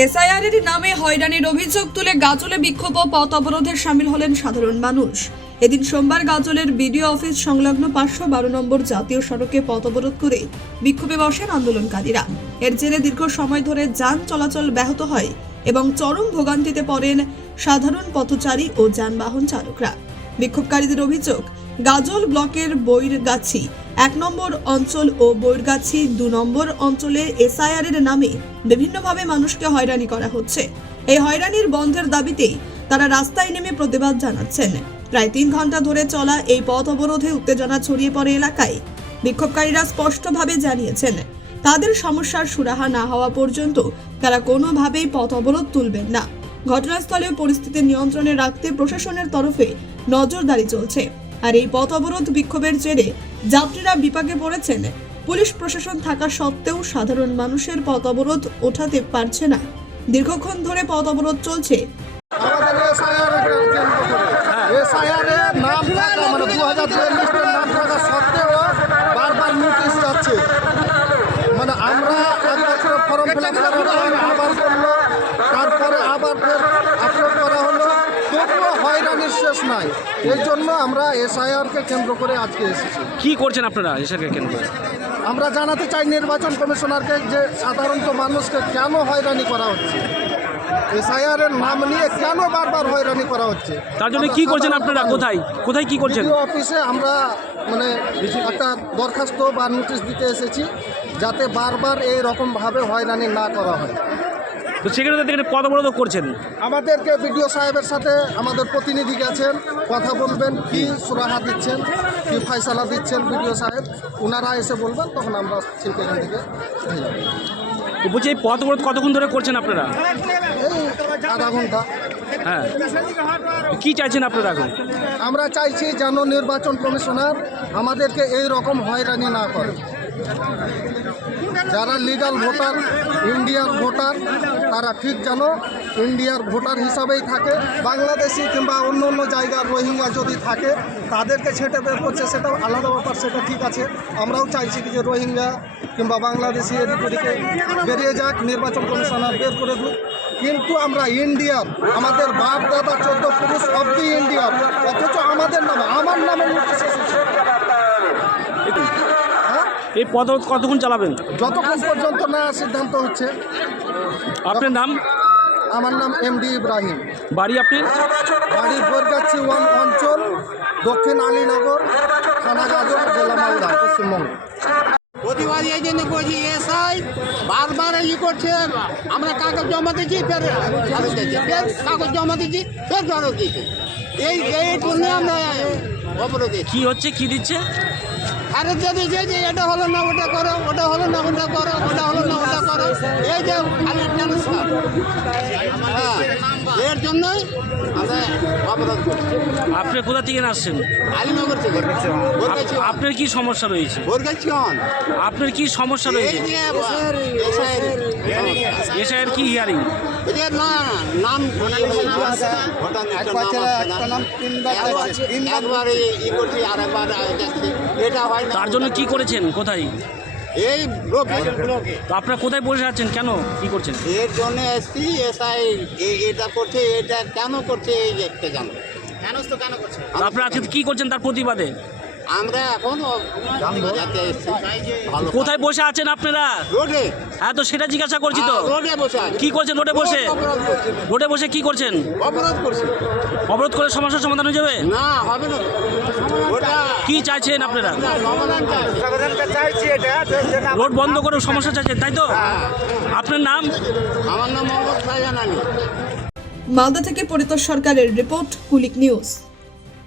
SIR এর নামে হয়রানির অভিযোগ তুলে গাজলে বিক্ষোভ ও পথ অবরোধে সামিল হলেন সাধারণ মানুষ। এদিন সোমবার গাজলের বিডিও অফিস সংলগ্ন পাঁচশো বারো নম্বর জাতীয় সড়কে পথ অবরোধ করে বিক্ষোভে বসেন আন্দোলনকারীরা। এর জেরে দীর্ঘ সময় ধরে যান চলাচল ব্যাহত হয় এবং চরম ভোগান্তিতে পড়েন সাধারণ পথচারী ও যানবাহন চালকরা। বিক্ষোভকারীদের অভিযোগ গাজল ব্লকের বৈরগাছি। এক নম্বর অঞ্চল ও বৈরগাছি দু নম্বর অঞ্চলে এসআইআর এর নামে বিভিন্নভাবে মানুষকে হয়রানি করা হচ্ছে। এই হয়রানির বন্ধের দাবিতেই তারা রাস্তায় নেমে প্রতিবাদ জানাচ্ছেন। প্রায় তিন ঘণ্টা ধরে চলা এই পথ অবরোধে উত্তেজনা ছড়িয়ে পড়ে এলাকায়, বিক্ষোভকারীরা স্পষ্টভাবে জানিয়েছেন, তাদের সমস্যার সুরাহা না হওয়া পর্যন্ত তারা কোনোভাবেই পথ অবরোধ তুলবেন না। ঘটনাস্থলে পরিস্থিতি নিয়ন্ত্রণে রাখতে প্রশাসনের তরফে নজরদারি চলছে। আর এই পথ অবরোধ বিক্ষোভের জেরে যাত্রীরা বিপাকে পড়েছেন। পুলিশ প্রশাসন থাকা সত্ত্বেও সাধারণ মানুষের পথ অবরোধ ওঠাতে পারছে না। দীর্ঘক্ষণ ধরে পথ অবরোধ চলছে। থাকা মানে মানে আবার তারপরে আপলোড করা হলো। তবুও শেষ নাই। এই জন্য আমরা এসআইআরকে কেন্দ্র করে আজকে এসেছি। কি করছেন আপনারা এসআরকে কেন্দ্র আমরা জানাতে চাই নির্বাচন কমিশনারকে যে সাধারণত মানুষকে কেন হয়রানি করা হচ্ছে? এসআইআর এর নাম নিয়ে কেন বারবার হয়রানি করা হচ্ছে? তার জন্য কি করছেন আপনারা? কোথায়? কোথায় কি করছেন? অফিসে আমরা মানে একটা দরখাস্ত বা নোটিশ দিতে এসেছি যাতে বারবার এই রকমভাবে হয়রানি না করা হয়। তো সেখানে তো এখানে পদ করছেন। আমাদেরকে বিডিও সাহেবের সাথে আমাদের প্রতিনিধি গেছেন কথা বলবেন কি সুরাহা দিচ্ছেন কি ফয়সালা দিচ্ছেন বিডিও সাহেব ওনারা এসে বলবেন তখন আমরা ঠিক এখান থেকে বলছি এই পদ অবরোধ কতক্ষণ ধরে করছেন আপনারা? এই আধা ঘণ্টা। হ্যাঁ। কি চাইছেন আপনারা এখন? আমরা চাইছি যেন নির্বাচন কমিশনার আমাদেরকে এই রকম হয়রানি না করে। যারা লিগাল ভোটার ইন্ডিয়ার ভোটার তারা ঠিক যেন ইন্ডিয়ার ভোটার হিসাবেই থাকে। বাংলাদেশি কিংবা অন্য অন্য জায়গার রোহিঙ্গা যদি থাকে, তাদেরকে ছেটে বের করছে, সেটাও আলাদা ব্যাপার, সেটা ঠিক আছে। আমরাও চাইছি যে রোহিঙ্গা কিংবা বাংলাদেশি এদিক ওদিকে বেরিয়ে যাক, নির্বাচন কমিশনার বের করে দিক। কিন্তু আমরা ইন্ডিয়ার আমাদের বাপ দাদা চোদ্দ পুরুষ অব দি ইন্ডিয়ার অথচ আমাদের নামে, আমার নামে নোটিশ এসেছে হ্যাঁ এই পদ কতক্ষণ চালাবেন? যতক্ষণ পর্যন্ত না সিদ্ধান্ত হচ্ছে আপনার নাম? আমার নাম এমডি ইব্রাহিম। বাড়ি আপনি বাড়ি বরগাছি ওয়ান অঞ্চল দক্ষিণ আলীনগর থানা গাজর জেলা মালদা পশ্চিমবঙ্গ। প্রতিবাদ এই জন্য বলছি এসআই বারবার ই করছে আমরা কাগজ জমা দিচ্ছি ফের ফেরত দিচ্ছি ফের কাগজ জমা দিচ্ছি ফের ফেরত দিচ্ছি এই এই জন্য আমরা অবরোধ কি হচ্ছে কি দিচ্ছে? ফেরত দিয়ে দিচ্ছে যে এটা হলো না ওটা করো ওটা হলো না ওটা করো ওটা হলো না ওটা করো এই যে খালি হ্যাঁ এর জন্যই আমরা অবরোধ করছি। আপনি কোথা থেকে আসছেন? আলিনগর থেকে। আপনার কি সমস্যা রয়েছে? বরগাছি অন আপনার কি সমস্যা এই রয়েছে? যে এসআই এসআইয়ের কি হিয়ারিং এটা না নাম একবার ই করছি আর একবার এটা হয় না। তার জন্য কি করেছেন? কোথায়? এই ব্লকে। তো আপনারা কোথায় বসে আছেন? কেন? কি করছেন? এর জন্য এসছি এসআই এটা করছে এটা কেন করছে এই একটা জানো। তো আপনারা আজকে কি করছেন তার প্রতিবাদে? আমরা এখন যাতে এসছি। ভালো কোথায় বসে আছেন আপনারা? রোডে। হ্যাঁ তো সেটা জিজ্ঞাসা করছি তো। হ্যাঁ, রোডে বসে আছি। কি করছেন? রোডে বসে? অপরাধ করছি। রোডে বসে কি করছেন? অপরাধ করছি। অবরোধ করে সমস্যার সমাধান হয়ে যাবে? না হবে না। ওটা কি চাইছেন আপনারা? চাইছি রোড বন্ধ করে সমস্যা চাইছেন তাই তো? আপনার নাম? আমার নাম মোহাম্মদ শাহজাহান আলী। মালদা থেকে পরিতোষ সরকারের রিপোর্ট কুলিক নিউজ।